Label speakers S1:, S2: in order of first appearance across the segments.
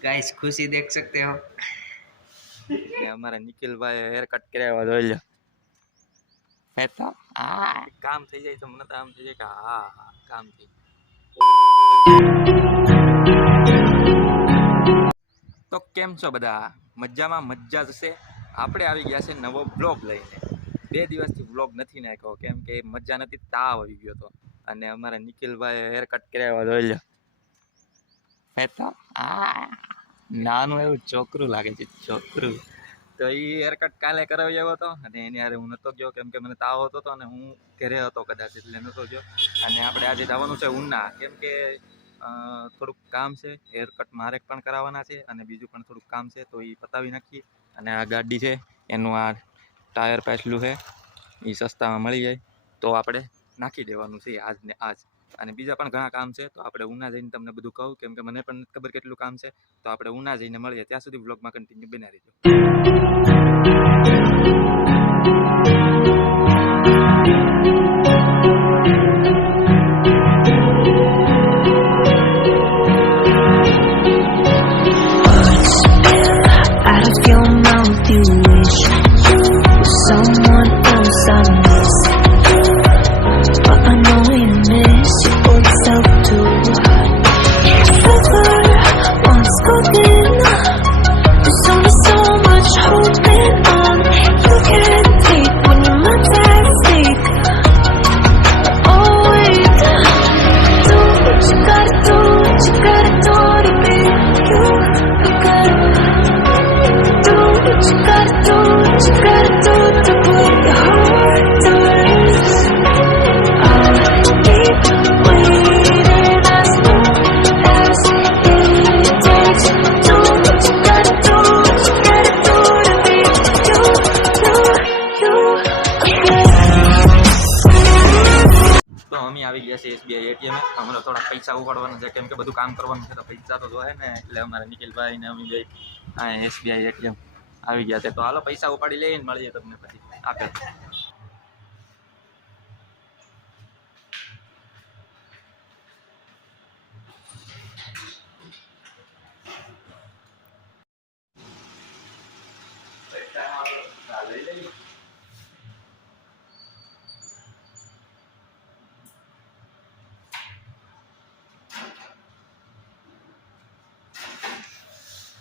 S1: Guys खुशी देख सकते हो
S2: ને અમારા નિખિલભાઈ હેર કટ કરાવ્યા જોઈ લો હે તો આ કામ થઈ જાય તો મને તો આમ થઈ જાય કે હા હા કામ થઈ તો કેમ છો બધા મજામાં મજા જશે આપણે આવી ગયા છે નવો બ્લોગ લઈને બે દિવસથી બ્લોગ નથી નાખ્યો કેમ કે મજા નથી તાવ આવી ગયો હતો અને અમારા નિખિલભાઈ હેર કટ કરાવ્યા જોઈ લો હે તો આ નાનું એવું છોકરું લાગે છે છોકરું તો એ હેરકટ કાલે કરાવી આવ્યો હતો અને એની હારે હું નહોતો ગયો, કેમ કે મને તાવ હતો અને હું ઘરે હતો કદાચ એટલે નહોતો ગયો. અને આપણે આજે જવાનું છે ઉના, કેમ કે થોડુંક કામ છે હેરકટ મારે પણ કરાવવાના છે અને બીજું પણ થોડુંક કામ છે, તો એ પતાવી નાખીએ. અને આ ગાડી છે, એનું આ ટાયર પાછલું છે એ સસ્તામાં મળી જાય. તો આપણે નાખી દેવાનું છે આજ ને આજ. અને બીજા પણ ઘણા કામ છે, તો આપણે ઉના જઈને તમને બધું કહું, કેમ કે મને પણ ખબર કેટલું કામ છે, તો આપણે ઉના જઈને મળીએ, ત્યાં સુધી બ્લોગમાં કન્ટિન્યુ બના રહીજો. આવી એસબીઆઈ એટીએમ અમારે થોડા પૈસા ઉપાડવાના છે. કેમ કે બધું કામ કરવાનું છે તો પૈસા તો જોઈએ ને. એટલે અમારે નિખિલભાઈ ને અમે બે હા એસબીઆઈ એટીએમ આવી ગયા છે. તો હાલો પૈસા ઉપાડી લઈને મળીએ તમને પછી. આપે.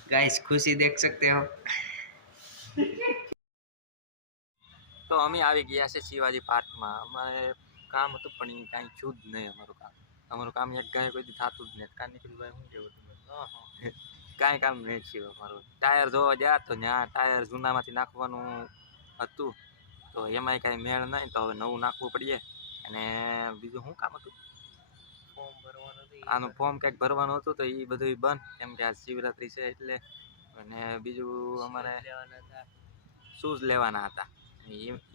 S1: गाइस खुशी देख सकते हो
S2: તો અમે આવી ગયા છે શિવાજી પાર્કમાં અમારે કામ હતું પણ એ કાંઈ છું જ નહીં અમારું કામ અમારું કામ એક ગાય કોઈ દી થતું જ નહીં કાં નિખિલભાઈ શું કેવું તમે કાંઈ કામ નહીં થયું અમારું ટાયર જોવા ગયા તો ત્યાં ટાયર જૂનામાંથી નાખવાનું હતું તો એમાંય કાંઈ મેળ નહીં તો હવે નવું નાખવું પડીએ અને બીજું શું કામ હતું આનું ફોર્મ કંઈક ભરવાનું હતું તો એ બધું બંધ કેમ કે આ શિવરાત્રી છે એટલે અને બીજું અમારે શૂઝ લેવાના હતા.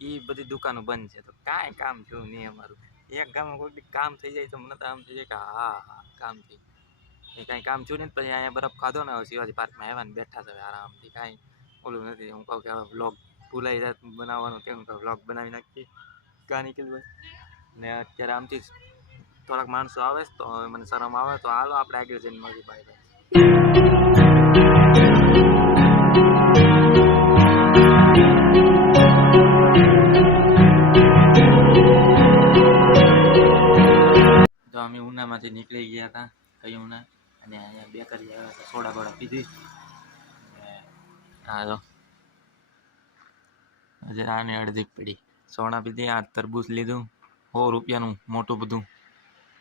S2: એ બધી દુકાનો બંધ છે. તો કાંઈ કામ થયું નહીં અમારું. એક ગામમાં કોઈ કામ થઈ જાય તો મને તો આમ થઈ જાય કે હા હા કામ થઈ એ કાંઈ કામ થયું નહીં પછી અહીંયા બરફ ખાધો ને શિવાજી પાર્કમાં આવ્યા ને બેઠા છે આરામથી. કાંઈ ઓલું નથી હું કહું કે હવે બ્લોગ ભૂલાઈ જાય બનાવવાનું કેમ કે વ્લોગ બનાવી નાખીએ. કાં નીકળી ને અત્યારે આમથી જ થોડાક માણસો આવે તો મને શરમ આવે, તો હાલો આપણે આગળ જઈને મળીએ બાય તો અમે ઉનામાંથી નીકળી ગયા હતા કઈ ઉના અને અહીંયા બેકરી આવ્યા હતા, સોડા બોડા પીધી. હાલો. હા હજી આને અડધી પડી. સોડા પીધી, આ તરબૂચ લીધું. સો રૂપિયાનું મોટું બધું.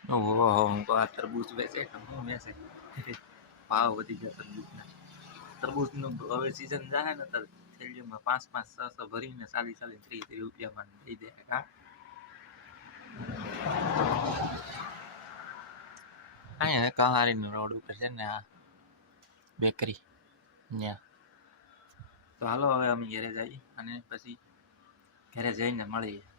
S2: ઓહો હું કહું આ તરબૂચ વેચે કે હું વેચે ભાવ વધી ગયા તરબૂચના તરબૂચનું હવે સિઝન જાય ને તો થેલીઓમાં પાંચ પાંચ છ છ ભરીને ચાલીસ ચાલીસ ત્રીસ ત્રીસ રૂપિયામાં દઈ દે કા અહીંયા કહારીનો રોડ ઉપર છે ને આ બેકરી ત્યાં તો હાલો હવે અમે ઘરે જઈએ અને પછી ઘરે જઈને મળીએ